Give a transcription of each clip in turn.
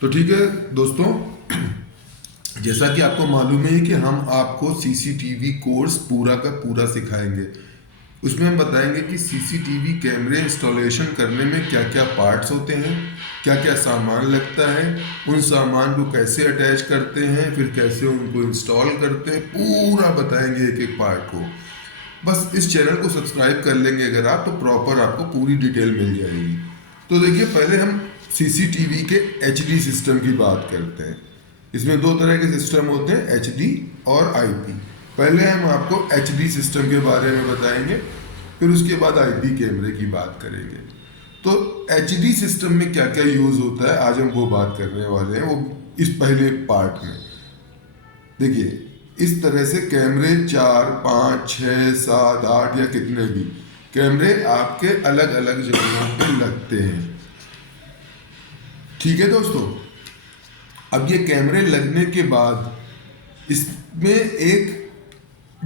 तो ठीक है दोस्तों, जैसा कि आपको मालूम है कि हम आपको सीसीटीवी कोर्स पूरा का पूरा सिखाएंगे। उसमें हम बताएंगे कि सीसीटीवी कैमरे इंस्टॉलेशन करने में क्या क्या पार्ट्स होते हैं, क्या क्या सामान लगता है, उन सामान को कैसे अटैच करते हैं, फिर कैसे उनको इंस्टॉल करते हैं, पूरा बताएंगे एक एक पार्ट को। बस इस चैनल को सब्सक्राइब कर लेंगे अगर आप, तो प्रॉपर आपको पूरी डिटेल मिल जाएगी। तो देखिए, पहले हम सीसीटीवी के एचडी सिस्टम की बात करते हैं। इसमें दो तरह के सिस्टम होते हैं, एचडी और आईपी। पहले हम आपको एचडी सिस्टम के बारे में बताएंगे, फिर उसके बाद आईपी कैमरे की बात करेंगे। तो एचडी सिस्टम में क्या क्या यूज होता है, आज हम वो बात करने वाले हैं। वो इस पहले पार्ट में देखिए, इस तरह से कैमरे 4, 5, 6, 7, 8 या कितने भी कैमरे आपके अलग अलग जगहों पे लगते हैं। ठीक है दोस्तों, अब ये कैमरे लगने के बाद इसमें एक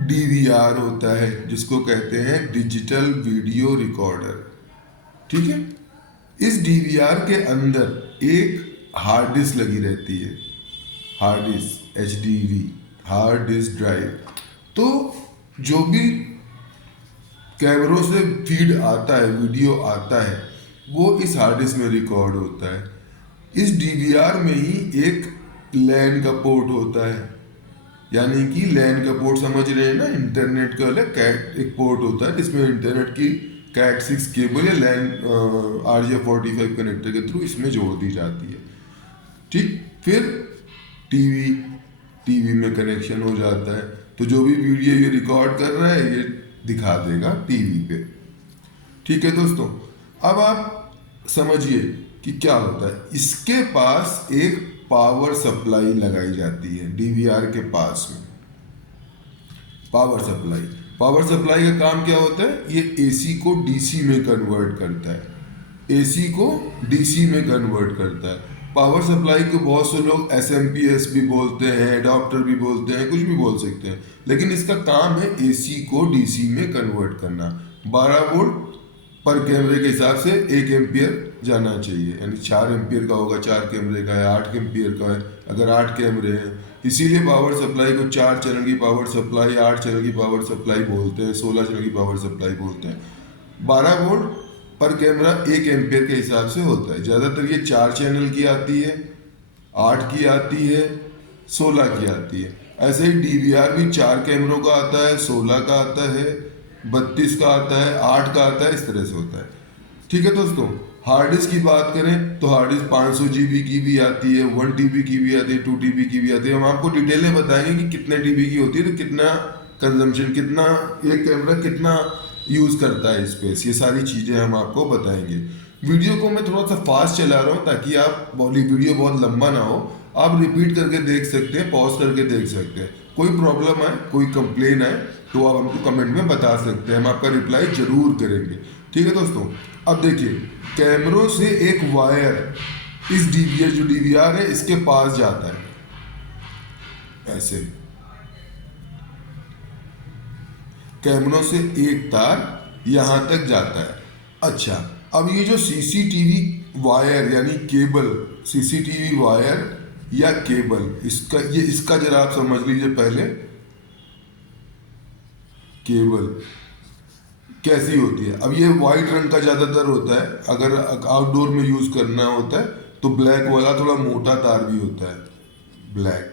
डीवीआर होता है जिसको कहते हैं डिजिटल वीडियो रिकॉर्डर। ठीक है, इस डीवीआर के अंदर एक हार्ड डिस्क लगी रहती है, hard disk HDD, hard disk drive. तो जो भी कैमरों से फीड आता है, वीडियो आता है, वो इस हार्ड डिस्क में रिकॉर्ड होता है। इस डीवीआर में ही एक लैन का पोर्ट होता है, यानी कि लैन का पोर्ट समझ रहे हैं ना, इंटरनेट का अलग कैट एक पोर्ट होता है जिसमें इंटरनेट की कैट 6 केबल या लैन RJ45 कनेक्टर के थ्रू इसमें जोड़ दी जाती है। ठीक, फिर टीवी में कनेक्शन हो जाता है, तो जो भी वीडियो ये रिकॉर्ड कर रहा है ये दिखा देगा टीवी पे। ठीक है दोस्तों, अब आप समझिए कि क्या होता है। इसके पास एक पावर सप्लाई लगाई जाती है डीवीआर के पास में। पावर सप्लाई का काम क्या होता है, ये एसी को डीसी में कन्वर्ट करता है, एसी को डीसी में कन्वर्ट करता है। पावर सप्लाई को बहुत से लोग एसएमपीएस भी बोलते हैं, अडॉप्टर भी बोलते हैं, कुछ भी बोल सकते हैं, लेकिन इसका काम है एसी को डीसी में कन्वर्ट करना। 12 वोल्ट पर कैमरे के हिसाब से 1 एम्पियर जाना चाहिए, यानी 4 एम्पियर का होगा, 4 कैमरे का है, 8 एम्पियर का है अगर 8 कैमरे हैं। इसीलिए पावर सप्लाई को 4 चैनल की पावर सप्लाई, 8 चैनल की पावर सप्लाई बोलते हैं, 16 चैनल की पावर सप्लाई बोलते हैं। 12 वोल्ट पर कैमरा 1 एम्पियर के हिसाब से होता है। ज़्यादातर ये 4 चैनल की आती है, 8 की आती है, 16 की आती है। ऐसे ही डीवीआर भी 4 कैमरों का आता है, 16 का आता है, 32 का आता है, 8 का आता है, इस तरह से होता है। ठीक है दोस्तों, हार्ड डिस्क की बात करें तो हार्ड डिस्क 500 GB की भी आती है, 1 TB की भी आती है, 2 TB की भी आती है। हम आपको डिटेल में बताएंगे कि कितने TB की होती है, तो कितना कंजम्पशन, कितना एक कैमरा कितना यूज करता है स्पेस, ये सारी चीजें हम आपको बताएंगे। वीडियो को मैं थोड़ा सा फास्ट चला रहा हूँ ताकि आप वीडियो बहुत लंबा ना हो, आप रिपीट करके देख सकते हैं, पॉज करके देख सकते हैं। कोई प्रॉब्लम है, कोई कंप्लेन है तो आप हमको कमेंट में बता सकते हैं, हम आपका रिप्लाई जरूर करेंगे। ठीक है दोस्तों, अब देखिए, कैमरों से एक वायर इस डीवीआर, जो डीवीआर है इसके पास जाता है, ऐसे कैमरों से एक तार यहां तक जाता है। अच्छा, अब ये जो सीसीटीवी वायर यानी केबल, सीसीटीवी वायर या केबल, इसका जरा आप समझ लीजिए पहले। केबल कैसी होती है, अब ये वाइट रंग का ज्यादातर होता है, अगर आउटडोर में यूज करना होता है तो ब्लैक वाला थोड़ा मोटा तार भी होता है, ब्लैक।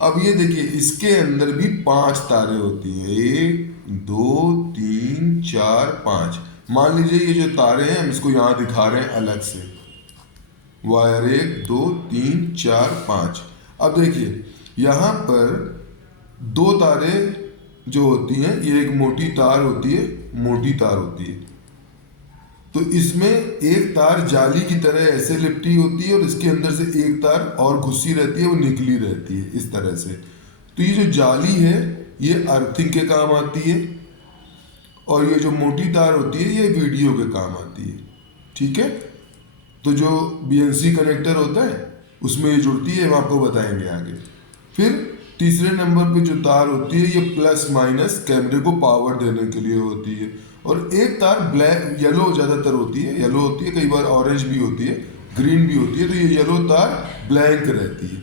अब ये देखिए, इसके अंदर भी 5 तारें होती हैं, 1, 2, 3, 4, 5। मान लीजिए ये जो तारें हैं हम इसको यहाँ दिखा रहे हैं अलग से, वायर 1, 2, 3, 4, 5। अब देखिए, यहाँ पर 2 तारें जो होती हैं, ये एक मोटी तार होती है, मोटी तार होती है, तो इसमें एक तार जाली की तरह ऐसे लिपटी होती है और इसके अंदर से एक तार और घुसी रहती है, वो निकली रहती है इस तरह से। तो ये जो जाली है ये अर्थिंग के काम आती है, और ये जो मोटी तार होती है ये वीडियो के काम आती है। ठीक है, तो जो BNC कनेक्टर होता है उसमें ये जुड़ती है, हम आपको बताएंगे आगे। फिर तीसरे नंबर पे जो तार होती है ये प्लस माइनस कैमरे को पावर देने के लिए होती है, और एक तार ब्लैक येलो ज़्यादातर होती है, येलो होती है, कई बार ऑरेंज भी होती है, ग्रीन भी होती है, तो ये येलो तार ब्लैंक रहती है।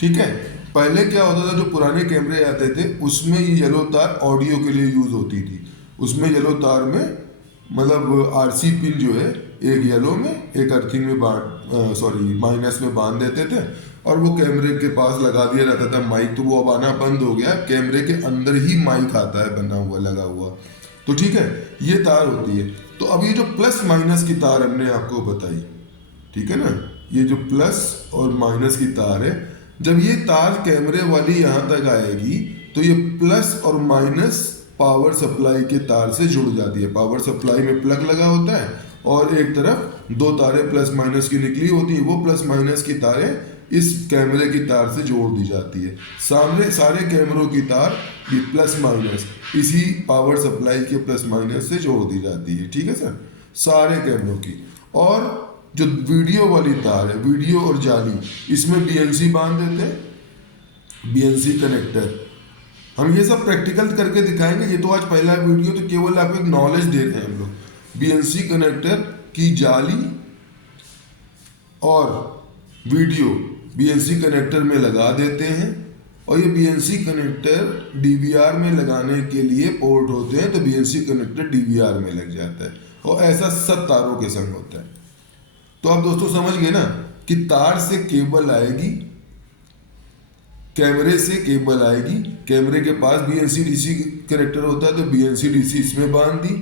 ठीक है, पहले क्या होता था, जो पुराने कैमरे आते थे उसमें ये येलो तार ऑडियो के लिए यूज होती थी। उसमें येलो तार में मतलब आरसी पिन जो है, एक येलो में एक अर्थिंग में माइनस में बांध देते थे, और वो कैमरे के पास लगा दिया जाता था माइक। तो वो अब आना बंद हो गया, कैमरे के अंदर ही माइक आता है बना हुआ, लगा हुआ। तो ठीक है, ये तार होती है। तो अब ये जो प्लस माइनस की तार हमने आपको बताई, ठीक है ना, ये जो प्लस और माइनस की तार है, जब ये तार कैमरे वाली यहाँ तक आएगी तो ये प्लस और माइनस पावर सप्लाई के तार से जुड़ जाती है। पावर सप्लाई में प्लग लगा होता है और एक तरफ दो तारें प्लस माइनस की निकली होती है, वो प्लस माइनस की तारें इस कैमरे की तार से जोड़ दी जाती है। सामने सारे कैमरों की तार भी प्लस माइनस इसी पावर सप्लाई के प्लस माइनस से जोड़ दी जाती है। ठीक है सर, सारे कैमरों की। और जो वीडियो वाली तार है, वीडियो और जाली, इसमें बीएनसी बांध देते हैं, बीएनसी कनेक्टर। हम ये सब प्रैक्टिकल करके दिखाएंगे। ये तो आज पहला वीडियो, तो केवल आपको एक नॉलेज दे रहे हैं हम लोग। बीएनसी कनेक्टर की जाली और वीडियो बीएनसी कनेक्टर में लगा देते हैं, और ये बीएनसी कनेक्टर डीवीआर में लगाने के लिए पोर्ट होते हैं, तो बीएनसी कनेक्टर डीवीआर में लग जाता है, और ऐसा सब तारों के संग होता है। तो आप दोस्तों समझ गए ना कि तार से केबल आएगी, कैमरे से केबल आएगी, कैमरे के पास बीएनसी डीसी कनेक्टर होता है, तो बीएनसी डीसी इसमें बांध दी,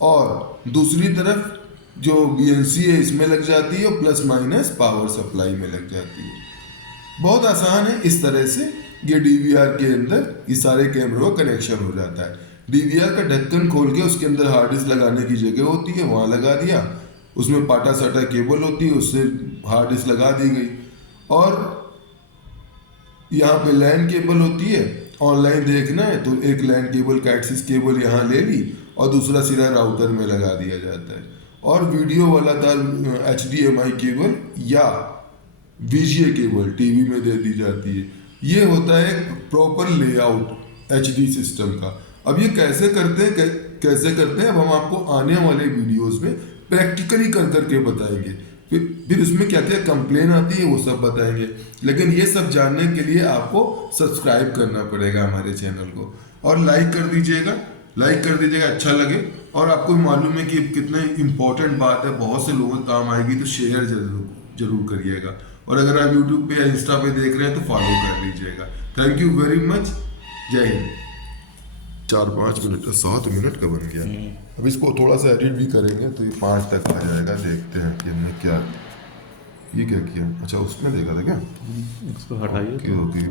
और दूसरी तरफ जो बीएनसी है इसमें लग जाती है, और प्लस माइनस पावर सप्लाई में लग जाती है। बहुत आसान है। इस तरह से ये डीवीआर के अंदर ये सारे कैमरों का कनेक्शन हो जाता है। डीवीआर का ढक्कन खोल के उसके अंदर हार्ड डिस्क लगाने की जगह होती है, वहाँ लगा दिया, उसमें पाटा साटा केबल होती है, उससे हार्ड डिस्क लगा दी गई, और यहाँ पे लैन केबल होती है। ऑनलाइन देखना है तो एक लैन केबल कैटसिस केबल यहाँ ले ली, और दूसरा सिरा राउटर में लगा दिया जाता है। और वीडियो वाला तार HDMI केबल या VGA केबल टीवी में दे दी जाती है। ये होता है प्रॉपर लेआउट HD सिस्टम का। अब ये कैसे करते हैं अब हम आपको आने वाले वीडियोस में प्रैक्टिकली कर करके बताएंगे। फिर उसमें क्या क्या कंप्लेन आती है वो सब बताएंगे। लेकिन ये सब जानने के लिए आपको सब्सक्राइब करना पड़ेगा हमारे चैनल को, और लाइक कर दीजिएगा अच्छा लगे। और आपको मालूम है कि कितना इंपॉर्टेंट बात है, बहुत से लोगों को काम आएगी, तो शेयर जरूर करिएगा। और अगर आप यूट्यूब पे या इंस्टा पे देख रहे हैं तो फॉलो कर लीजिएगा। Thank you very much. जय हिंद। 4-5 मिनट 7 मिनट का बन गया। अब इसको थोड़ा सा एडिट भी करेंगे तो ये 5 तक आ जाएगा। देखते हैं कि हमने क्या ये क्या किया। अच्छा, उसमें देखा था क्या, इसको हटाइए। ओके।